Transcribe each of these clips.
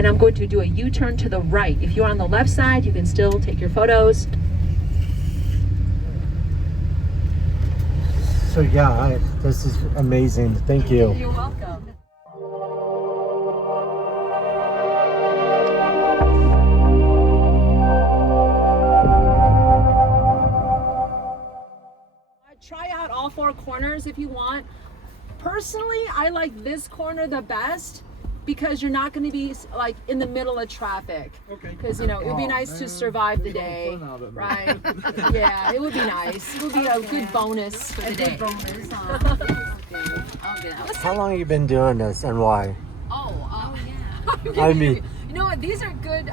and I'm going to do a U-turn to the right. If you're on the left side, you can still take your photos. So yeah, this is amazing. Thank you. You're welcome. Try out all four corners if you want. Personally, I like this corner the best because you're not going to be like in the middle of traffic. Okay. Because, you know, it would be nice to survive the day, right? Yeah, it would be nice. It would be a good bonus for the day. Bonus, How long have you been doing this and why? Yeah. I mean, you know what? These are good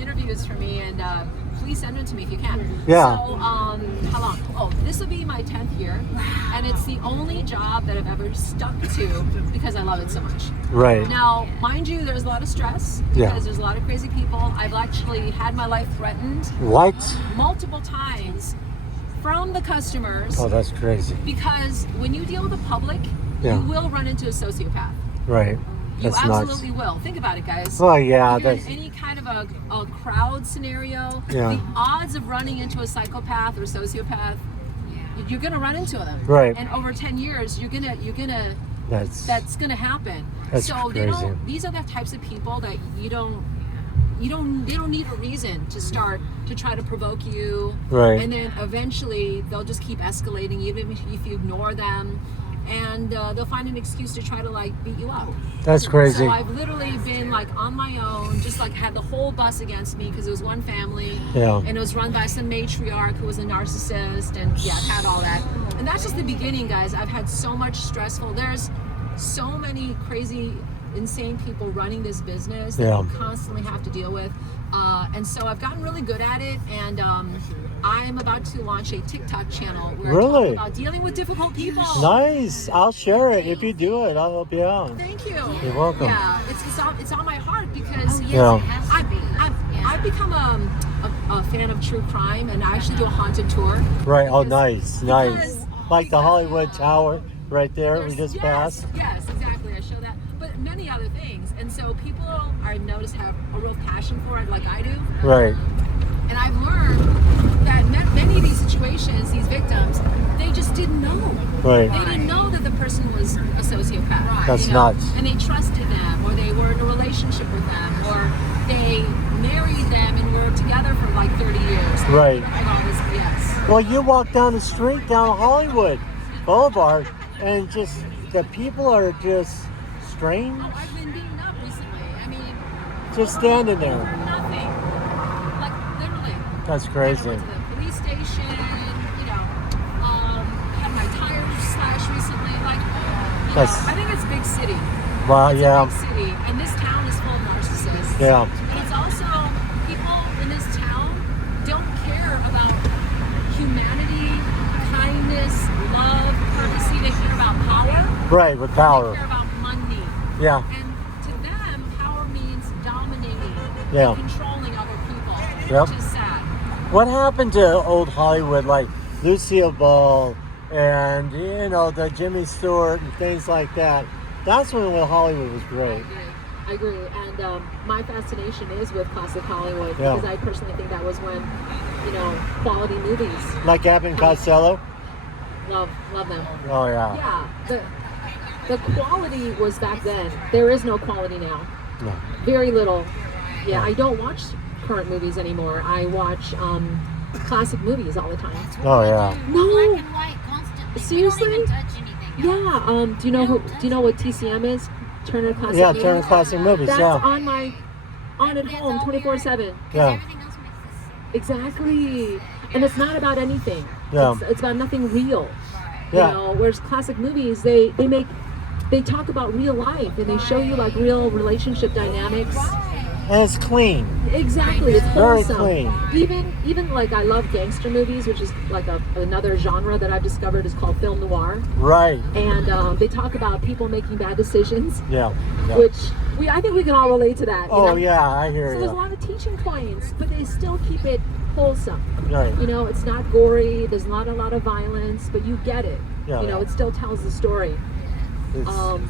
interviews for me, and please send them to me if you can. Yeah. So, how long? Oh, this will be my 10th year, and it's the only job that I've ever stuck to because I love it so much. Right. Now, mind you, there's a lot of stress because there's a lot of crazy people. I've actually had my life threatened. What? Multiple times from the customers. Oh, that's crazy. Because when you deal with the public, you will run into a sociopath. Right. You That's absolutely will. Think about it, guys. Oh yeah, if you're in any kind of a crowd scenario, the odds of running into a psychopath or sociopath, you're gonna run into them. Right. And over 10 years, you're gonna. That's gonna happen. That's crazy. These are the types of people that they don't need a reason to start to try to provoke you. Right. And then eventually they'll just keep escalating, even if you ignore them. And they'll find an excuse to try to like beat you up. That's crazy. So I've literally been like on my own, just like had the whole bus against me because it was one family, and it was run by some matriarch who was a narcissist, and I've had all that. And that's just the beginning, guys. I've had so much stressful. There's so many crazy, insane people running this business that you constantly have to deal with. And so I've gotten really good at it, and I'm about to launch a TikTok channel where I talk about dealing with difficult people. Nice. I'll share it. If you do it, I'll help you out. Thank you. You're welcome. Yeah, it's on my heart because I've become a fan of true crime, and I actually do a haunted tour. Right. Oh, nice. Like the Hollywood Tower right there we just passed. Yes, exactly. I show that. But many other things. And so people, I've noticed, have a real passion for it like I do. Right. And I've learned that many of these situations, these victims, they just didn't know. Right. They didn't know that the person was a sociopath. Right. That's nuts. And they trusted them, or they were in a relationship with them, or they married them and were together for like 30 years. Right. And all this BS. Well, you walk down the street down Hollywood Boulevard, and just the people are just strange. Oh, I've been beaten up recently. I mean, just standing there. For nothing. Like literally. That's crazy. I went to the police station. Had my tires slashed recently. Like, I think it's big city. Wow. It's a big city, and this town is full of narcissists. Yeah. And it's also people in this town don't care about humanity, kindness, love, courtesy. They care about power. Right, with power. They care about money. Yeah. And to them, power means dominating, Yeah. and controlling other people, Yep. which is sad. What happened to old Hollywood, like Lucille Ball and the Jimmy Stewart and things like that? That's when Hollywood was great. I agree. And my fascination is with classic Hollywood because I personally think that was when, quality movies. Like Abbott and Costello? Love them. Oh, yeah. Yeah. The quality was back then. There is no quality now. No. Very little. Yeah, I don't watch current movies anymore. I watch classic movies all the time. Oh, yeah. No. Black and white, constantly. Seriously? We don't even touch anything. Yeah. Do you know what TCM is? Turner Classic Movies? Yeah, Turner Classic Movies. That's yeah. on at home 24/7. Yeah. Everything else makes Exactly. And it's not about anything. Yeah. It's about nothing real. Yeah. Whereas classic movies, they talk about real life and they show you like real relationship dynamics. And it's clean. Exactly. It's Very wholesome. clean. Even like I love gangster movies, which is like another genre that I've discovered is called film noir. Right. And they talk about people making bad decisions. Yeah. Which I think we can all relate to that. Oh, yeah, I hear So you. there's a lot of teaching points, but they still keep it wholesome. Right. It's not gory, there's not a lot of violence, but you get it. Yeah. It still tells the story.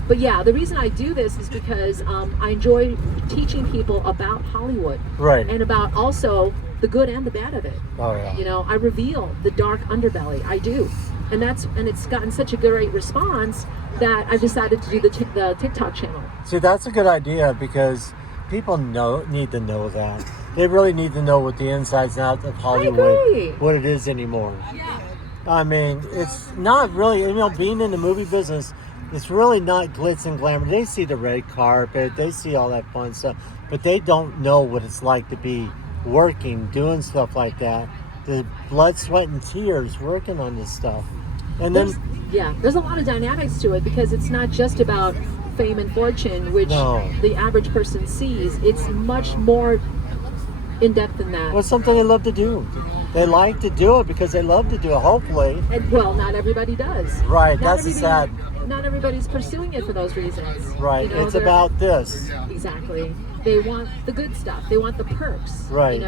But yeah, the reason I do this is because I enjoy teaching people about Hollywood. Right. And about also the good and the bad of it. Oh, yeah. You know, I reveal the dark underbelly. I do. And it's gotten such a great response that I've decided to do the TikTok channel. See, that's a good idea because people need to know that. They really need to know what the insides and outs of Hollywood, what it is anymore. Yeah. I mean, it's not really, being in the movie business, it's really not glitz and glamour. They see the red carpet, they see all that fun stuff, but they don't know what it's like to be working, doing stuff like that. The blood, sweat, and tears working on this stuff. And then there's a lot of dynamics to it because it's not just about fame and fortune, which the average person sees. It's much more in depth than that. Well, it's something they love to do. They like to do it because they love to do it, hopefully. And, well, not everybody does. Right, that's sad. Not everybody's pursuing it for those reasons. Right, it's about this. Exactly. They want the good stuff. They want the perks. Right.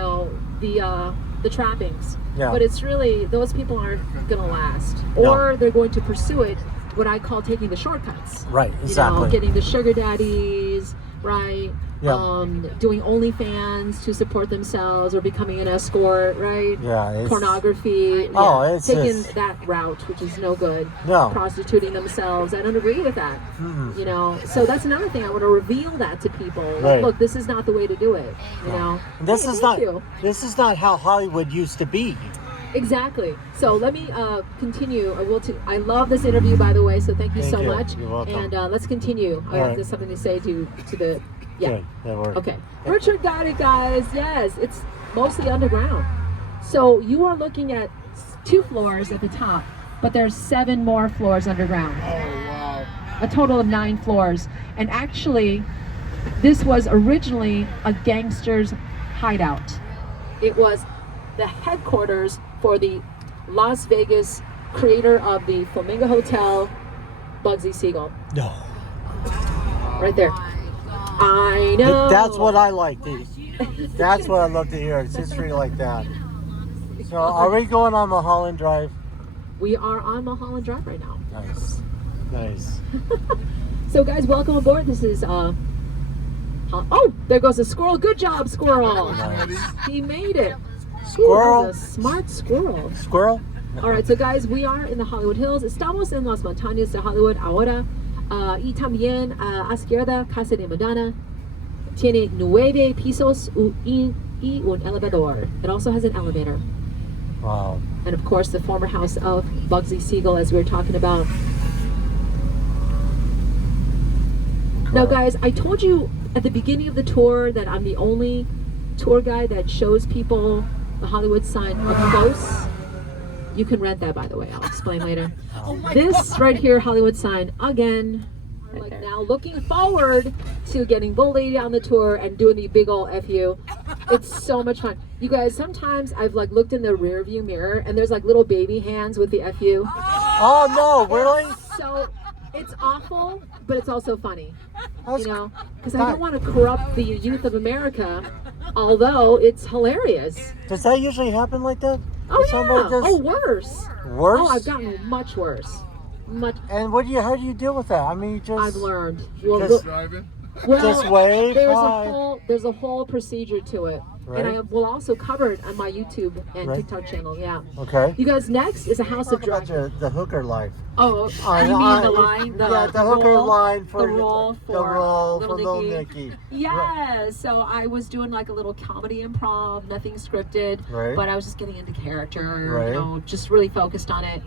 The trappings. Yeah. But it's really, those people aren't going to last. Or they're going to pursue it, what I call taking the shortcuts. Right, exactly. Getting the sugar daddies, right? Yeah. Doing OnlyFans to support themselves or becoming an escort, right? Yeah. Pornography. It's taking that route, which is no good. No. Prostituting themselves. I don't agree with that. Mm-mm. So that's another thing. I want to reveal that to people. Like, Right. Look, this is not the way to do it. And this is not how Hollywood used to be. Exactly. So let me continue. I love this interview, by the way. So thank you so much. You're welcome. And let's continue. I have something to say to the. Yeah. Good. That worked. Okay. Richard got it, guys. Yes, it's mostly underground. So you are looking at 2 floors at the top, but there's 7 more floors underground. Oh, wow. A total of 9 floors. And actually, this was originally a gangster's hideout. It was the headquarters for the Las Vegas creator of the Flamingo Hotel, Bugsy Siegel. No. Right there. I know. That's what I like to. That's what I love to hear. It's history like that. So, are we going on Mulholland Drive? We are on Mulholland Drive right now. Nice. So, guys, welcome aboard. This is there goes a squirrel. Good job, squirrel. Nice. He made it. Squirrel. He's a smart squirrel. Squirrel. All right, so guys, we are in the Hollywood Hills. Estamos en las montañas de Hollywood ahora. Y también a izquierda, Casa de Madonna. Tiene 9 pisos y un elevador. It also has an elevator. Wow. And of course, the former house of Bugsy Siegel, as we were talking about. Now, guys, I told you at the beginning of the tour that I'm the only tour guide that shows people the Hollywood sign up close. You can rent that, by the way. I'll explain later. This right here, Hollywood sign, again. Right now, looking forward to getting bullied on the tour and doing the big ol' FU. It's so much fun. You guys, sometimes I've looked in the rear view mirror and there's little baby hands with the FU. Oh no, really? So it's awful, but it's also funny. That's, because I don't want to corrupt the youth of America, although it's hilarious. Does that usually happen like that? Oh yeah. Oh, worse. Worse? Oh, I've gotten much worse. Much. And how do you deal with that? I mean, you just. I've learned. Just driving. Just wave. There's a whole procedure to it. Right. And I will also cover it on my YouTube and Right. TikTok channel. Yeah. Okay. You guys, next is a house of Talk drugs. about the hooker life. Oh, you mean the line? The hooker roll, line for the roll for Little Nicky. Yeah, so I was doing a little comedy improv, nothing scripted, Right. but I was just getting into character, Right. just really focused on it.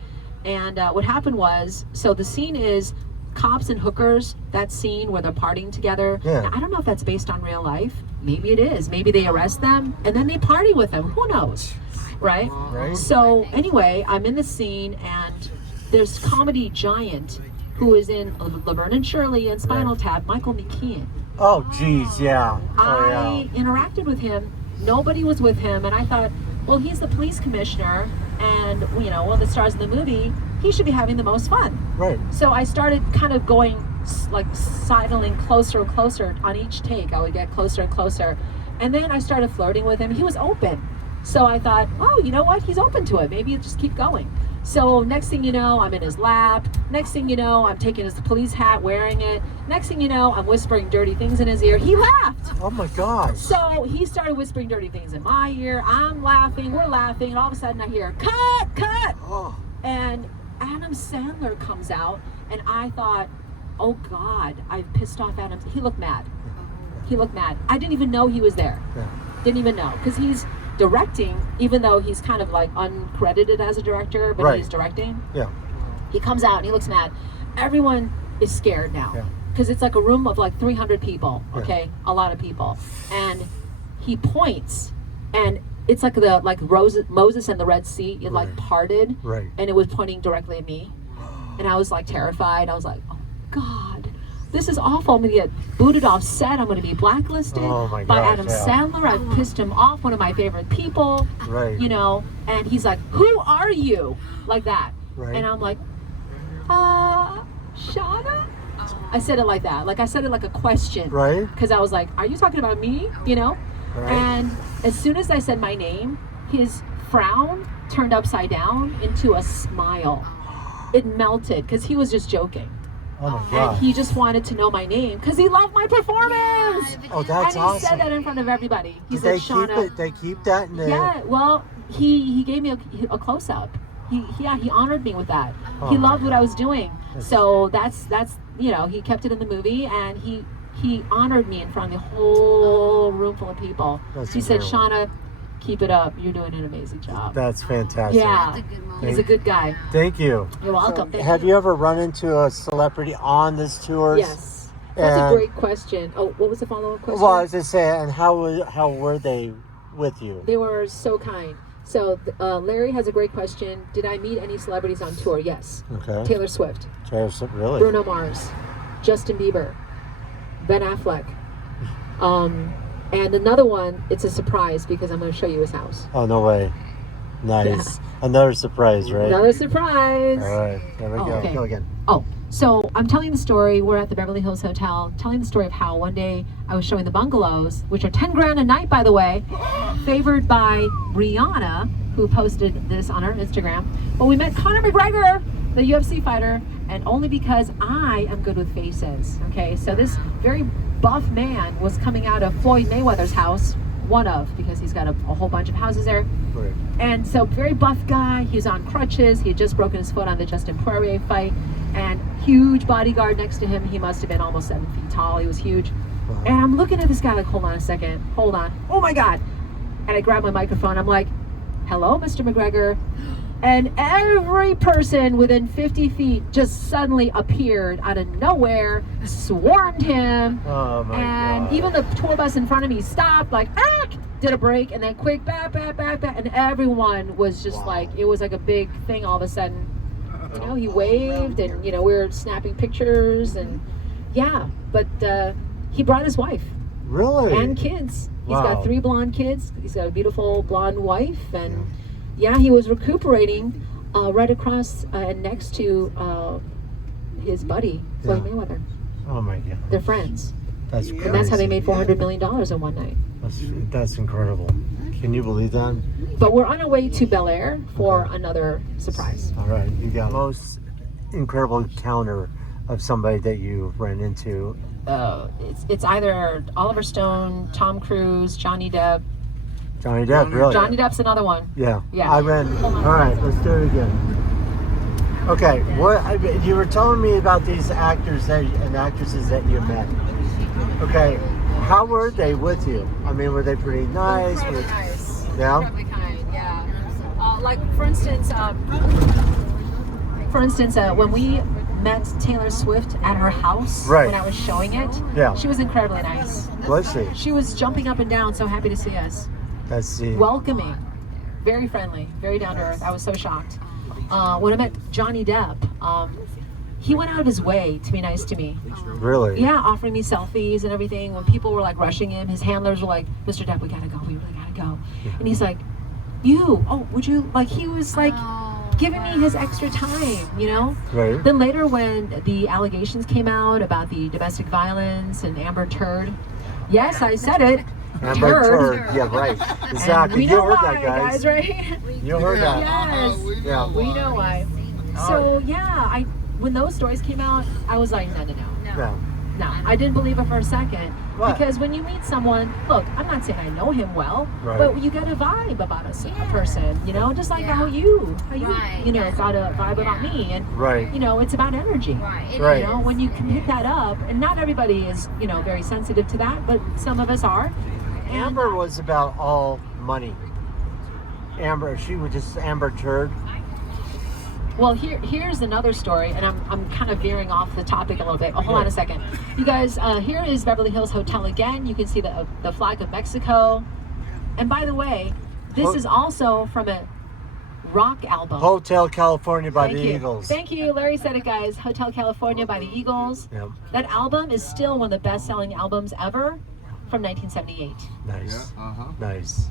And what happened was, so the scene is cops and hookers, that scene where they're partying together. Yeah. Now, I don't know if that's based on real life. Maybe it is. Maybe they arrest them and then they party with them. Who knows? Right? Right. So anyway, I'm in the scene and there's comedy giant who is in Laverne and Shirley and Spinal Tap, Michael McKean. Oh, geez, yeah. I interacted with him. Nobody was with him, and I thought, well, he's the police commissioner, and one of the stars of the movie. He should be having the most fun. Right. So I started kind of going sidling closer and closer on each take. I would get closer and closer, and then I started flirting with him. He was open, so I thought, oh, you know what? He's open to it. Maybe just keep going. So next thing you know, I'm in his lap. Next thing you know, I'm taking his police hat, wearing it. Next thing you know, I'm whispering dirty things in his ear. He laughed. Oh my gosh. So he started whispering dirty things in my ear. I'm laughing, we're laughing, and all of a sudden I hear, cut, cut. Oh. And Adam Sandler comes out, and I thought, oh God, I've pissed off Adam. He looked mad. He looked mad. I didn't even know he was there. Yeah. Didn't even know, because he's directing, even though he's kind of like uncredited as a director, but Right. he's directing. Yeah. He comes out and he looks mad. Everyone is scared now, Yeah. because it's like a room of like 300 people. Yeah. Okay, a lot of people, and he points, and it's like Moses and the Red Sea. It like Right. parted, Right. and it was pointing directly at me, and I was like terrified. I was like, oh God, this is awful. I'm gonna get booted off set. I'm gonna be blacklisted Oh my by gosh, Adam yeah. Sandler. I've pissed him off, one of my favorite people. Right. You know, and he's like, who are you? Like that. Right. And I'm like, Shauna? I said it like that. Like I said it like a question. Right. Because I was like, are you talking about me? You know? Right. And as soon as I said my name, his frown turned upside down into a smile. It melted because he was just joking. Oh my And God. he just wanted to know my name because he loved my performance. Oh, that's and he awesome. said that in front of everybody. He Did said, they keep Shauna. it? They keep that in the. Yeah, well, he gave me a close up. He honored me with that. Oh He my loved what God. I was doing. So that's you know, he kept it in the movie, and he honored me in front of the whole room full of people. That's He said, incredible. Shauna, keep it up. You're doing an amazing job. That's fantastic. Yeah, That's a good moment. he's a good guy. Thank you. You're welcome. Thank Have you ever run into a celebrity on this tour? Yes. That's And- a great question. Oh, what was the follow-up question? Well, I was just saying, and how were they with you? They were so kind. So Larry has a great question. Did I meet any celebrities on tour? Yes. Okay. Taylor Swift, Really? Bruno Mars, Justin Bieber, Ben Affleck. And another one, it's a surprise because I'm going to show you his house. Oh, no way. Nice. Another surprise, right? Another surprise. All right. There we Oh, go. okay. Go again. Oh, so I'm telling the story. We're at the Beverly Hills Hotel, telling the story of how one day I was showing the bungalows, which are 10 grand a night, by the way, favored by Rihanna, who posted this on her Instagram. But we met Conor McGregor, the UFC fighter, and only because I am good with faces. Okay, so this very buff man was coming out of Floyd Mayweather's house, one of, because he's got a whole bunch of houses there. Right. And so very buff guy, he was on crutches, he had just broken his foot on the Justin Poirier fight, and huge bodyguard next to him. He must have been almost 7 feet tall, he was huge. Wow. And I'm looking at this guy like, hold on a second, hold on, oh my God. And I grab my microphone, I'm like, hello, Mr. McGregor. And every person within 50 feet just suddenly appeared out of nowhere, swarmed him. Oh my And God. even the tour bus in front of me stopped, like, did a break, and then quick, back. And everyone was just like, it was like a big thing all of a sudden. You know, he waved, and, you know, we were snapping pictures, and yeah. But he brought his wife Really? and kids. He's Wow. got 3 blonde kids. He's got a beautiful blonde wife, and yeah, he was recuperating right across and next to his buddy, Floyd Yeah. Mayweather. Oh my God. They're friends. That's crazy. And that's how they made $400 million in one night. That's incredible. Can you believe that? But we're on our way to Bel Air for another surprise. All right, you got most incredible encounter of somebody that you ran into. It's either Oliver Stone, Tom Cruise, Johnny Depp. Johnny Depp, really? Johnny Depp's another one. Yeah. Yeah. I ran. Hold on. All right, let's do it again. Okay, you were telling me about these actors and actresses that you met. Okay, how were they with you? I mean, were they pretty nice? Incredibly nice. Yeah? Incredibly kind, yeah. Like, for instance, when we met Taylor Swift at her house Right. when I was showing it, Yeah. she was incredibly nice. Was she? She was jumping up and down, so happy to see us. Let's see. Welcoming, very friendly, very down to earth. I was so shocked. When I met Johnny Depp, he went out of his way to be nice to me. Really? Yeah, offering me selfies and everything. When people were like rushing him, his handlers were like, "Mr. Depp, we gotta go. We really gotta go." And he's like, would you, like, he was like giving me his extra time, you know? Right. Then later when the allegations came out about the domestic violence and Amber Turd, yes, I said it. Amber Turd. Yeah, right. Exactly. We You know heard why, that, guys. right? You heard that. Yes. Yeah. We know why. So yeah, when those stories came out, I was like, no. Yeah. No, I didn't believe it for a second. What? Because when you meet someone, look, I'm not saying I know him well, Right. but you get a vibe about a person, you know, just like how you got a vibe about me. And, Right. you know, it's about energy. Right. Right. You know, when you can pick that up, and not everybody is, you know, very sensitive to that, but some of us are. Amber was about all money. She was just Amber Turd. Well, here's another story, and I'm kind of veering off the topic a little bit. Oh, hold on a second. You guys, here is Beverly Hills Hotel again. You can see the flag of Mexico. And by the way, this is also from a rock album. Hotel California by Thank the you. Eagles. Thank you. Larry said it, guys. Hotel California by the Eagles. Yep. That album is still one of the best-selling albums ever from 1978. Nice. Yeah, Nice.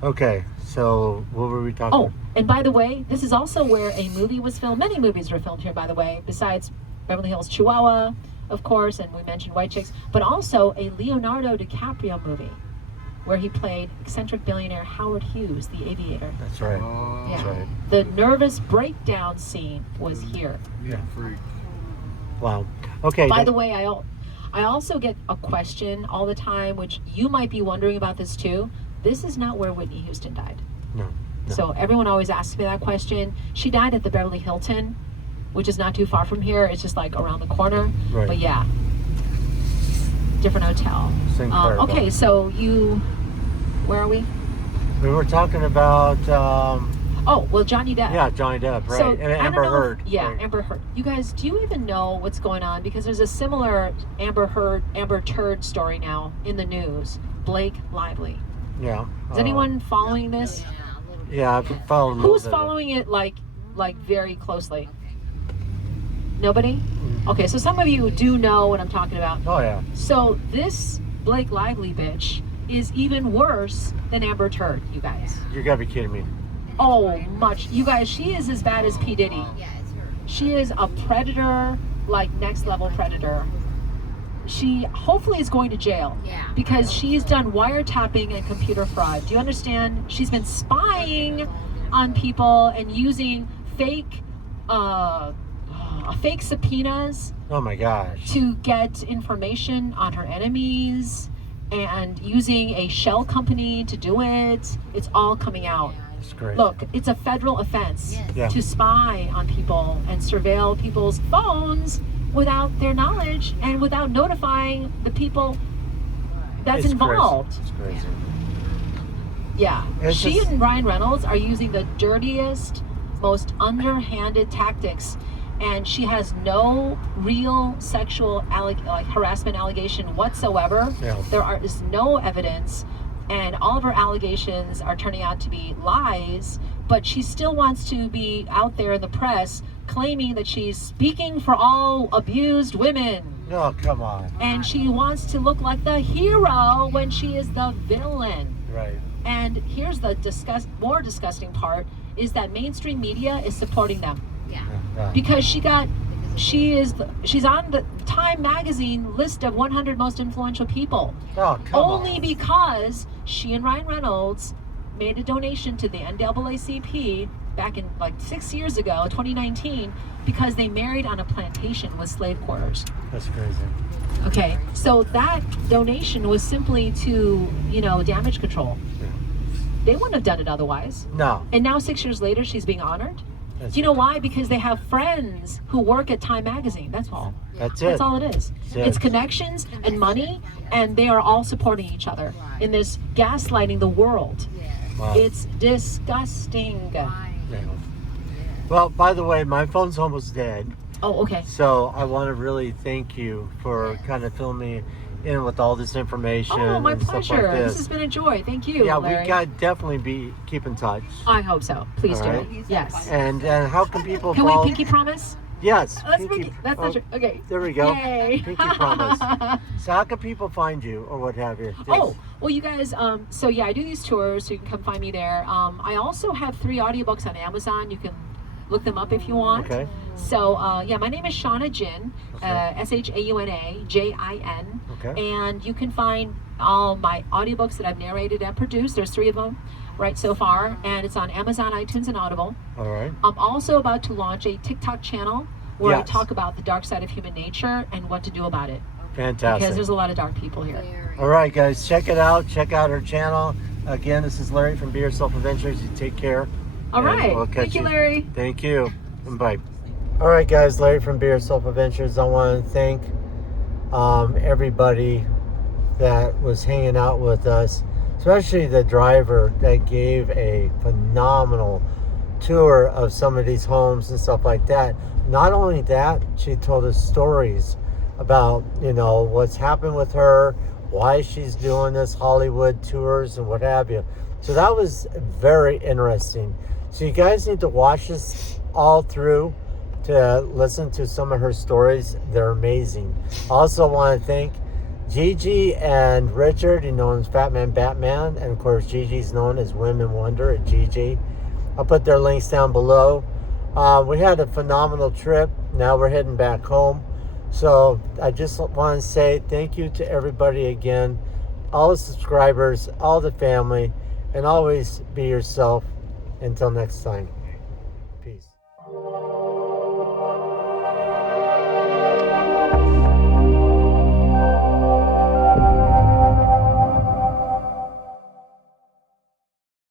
Okay, so what were we talking Oh, about? and by the way, this is also where a movie was filmed. Many movies were filmed here, by the way, besides Beverly Hills Chihuahua, of course, and we mentioned White Chicks, but also a Leonardo DiCaprio movie where he played eccentric billionaire Howard Hughes, the aviator. That's right. Yeah. That's right. The nervous breakdown scene was here. Yeah, freak. Wow. Okay. By the way, I also get a question all the time, which you might be wondering about this too. This is not where Whitney Houston died. No. So everyone always asks me that question. She died at the Beverly Hilton, which is not too far from here. It's just like around the corner. Right. But yeah, different hotel. Okay, so where are we? We were talking about. Oh, well, Johnny Depp. Yeah, Johnny Depp, right? So, And I don't Amber know Heard. Yeah, right. Amber Heard. You guys, do you even know what's going on? Because there's a similar Amber Turd story now in the news. Blake Lively. Yeah. Is anyone following this? Yeah, a little bit. Yeah, I've been following. Who's most of it. following it like very closely? Nobody? Mm. Okay, so some of you do know what I'm talking about. Oh yeah. So this Blake Lively bitch is even worse than Amber Turd, you guys. You gotta be kidding me. Oh, much. You guys, she is as bad as P. Diddy. Yeah, it's her. She is a predator, like next level predator. She hopefully is going to jail. Yeah. Because she's done wiretapping and computer fraud. Do you understand? She's been spying on people and using fake subpoenas Oh my gosh. to get information on her enemies and using a shell company to do it. It's all coming out. It's great. Look, it's a federal offense Yeah. to spy on people and surveil people's phones without their knowledge and without notifying the people that's It's involved. Crazy. It's crazy. Yeah. It's She just- and Ryan Reynolds are using the dirtiest, most underhanded tactics, and she has no real sexual harassment allegation whatsoever. Yeah. There is no evidence, and all of her allegations are turning out to be lies, but she still wants to be out there in the press claiming that she's speaking for all abused women. No, come on. And she wants to look like the hero when she is the villain. Right. And here's the more disgusting part is that mainstream media is supporting them Yeah. Yeah. because she's on the Time magazine list of 100 most influential people. Oh, come Only on. because she and Ryan Reynolds made a donation to the NAACP back in like 6 years ago, 2019, because they married on a plantation with slave quarters. That's crazy. Okay, so that donation was simply to, damage control. Yeah. They wouldn't have done it otherwise. No. And now 6 years later, she's being honored. That's Do you know why? Because they have friends who work at Time Magazine. That's all. That's it. That's all it is. That's it. It's connections and money, and they are all supporting each other in this gaslighting the world. Wow. It's disgusting. Yeah. Well, by the way, my phone's almost dead. Oh, okay. So I want to really thank you for kind of filling me in with all this information. Oh, my and stuff pleasure. like This has been a joy. Thank you, Yeah, Larry. we got to keep in touch. I hope so. Please All do. right. Yes. And how can people Can we follow? pinky promise? Yes. Let's pinky- pinky. That's oh, not true. Okay. There we go. Yay. Pinky promise. So how can people find you or what have you? Oh, well, you guys, so yeah, I do these tours, so you can come find me there. I also have 3 audiobooks on Amazon. You can look them up if you want. Okay. So, yeah, my name is Shauna Jin, Okay. SHAUNA JIN. Okay. And you can find all my audiobooks that I've narrated and produced. There's 3 of them right so far, and it's on Amazon, iTunes, and Audible. All right. I'm also about to launch a TikTok channel where I Yes. talk about the dark side of human nature and what to do about it. Fantastic. Because there's a lot of dark people here. All right, guys, check it out. Check out her channel. Again, this is Larry from Be Yourself Adventures. You take care. All and right. we'll catch Thank you, Larry. Thank you. And bye. All right, guys, Larry from Be Yourself Adventures. I want to thank everybody that was hanging out with us, especially the driver that gave a phenomenal tour of some of these homes and stuff like that. Not only that, she told us stories about, what's happened with her, why she's doing this Hollywood tours and what have you. So that was very interesting. So you guys need to watch this all through to listen to some of her stories. They're amazing. I also want to thank Gigi and Richard, known as Fat Man Batman, and of course Gigi's known as Women Wonder at Gigi. I'll put their links down below. We had a phenomenal trip. Now we're heading back home. So I just want to say thank you to everybody again, all the subscribers, all the family, and always be yourself. Until next time.